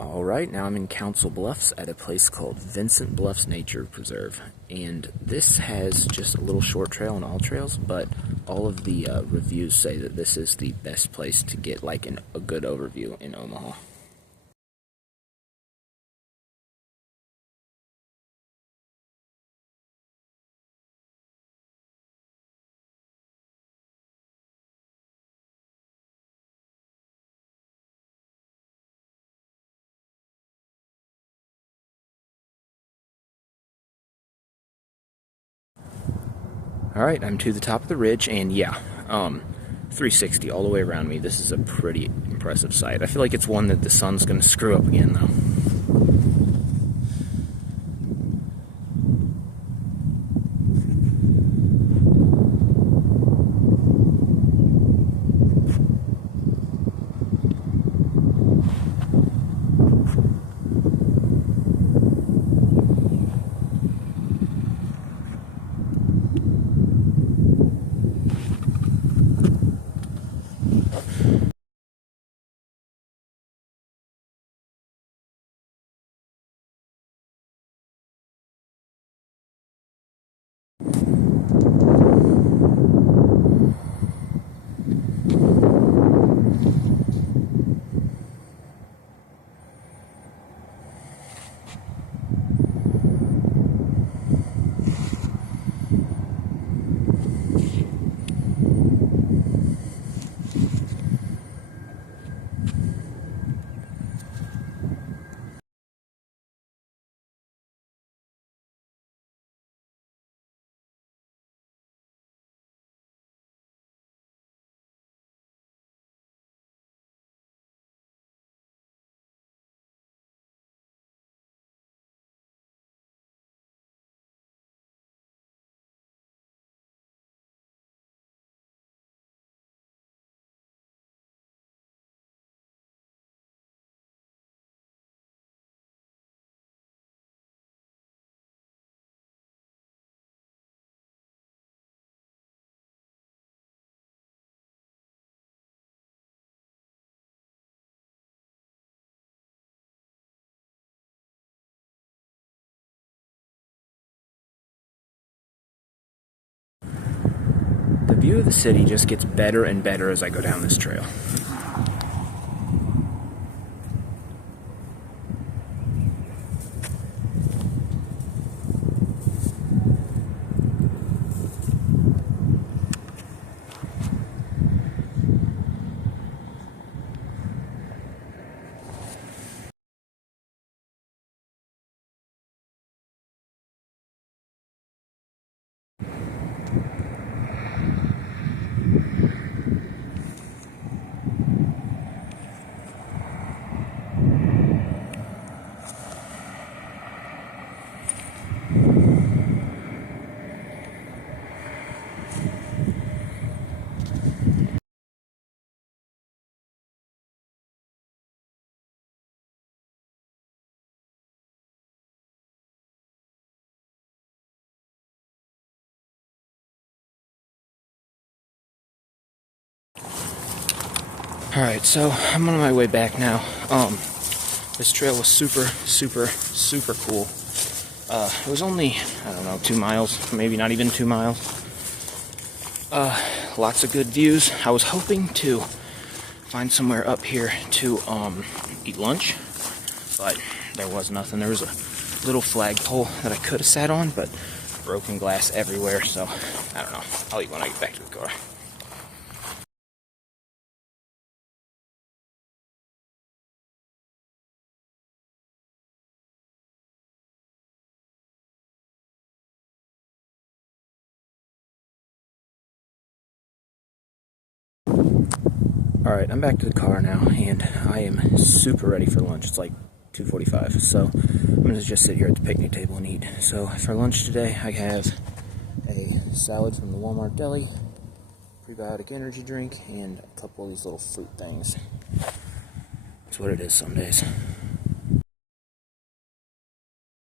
Alright, now I'm in Council Bluffs at a place called Vincent Bluffs Nature Preserve. And this has just a little short trail on all trails, but all of the reviews say that this is the best place to get like a good overview in Omaha. Alright, I'm to the top of the ridge, and yeah, 360 all the way around me. This is a pretty impressive sight. I feel like it's one that the sun's going to screw up again, though. The view of the city just gets better and better as I go down this trail. Alright, so I'm on my way back now. This trail was super cool. It was only, I don't know, 2 miles, maybe not even 2 miles. Lots of good views. I was hoping to find somewhere up here to eat lunch, but there was nothing. There was a little flagpole that I could have sat on, but broken glass everywhere, so I don't know. I'll eat when I get back to the car. Alright, I'm back to the car now, and I am super ready for lunch. It's like 2:45, so I'm going to just sit here at the picnic table and eat. So for lunch today, I have a salad from the Walmart deli, prebiotic energy drink, and a couple of these little fruit things. That's what it is some days.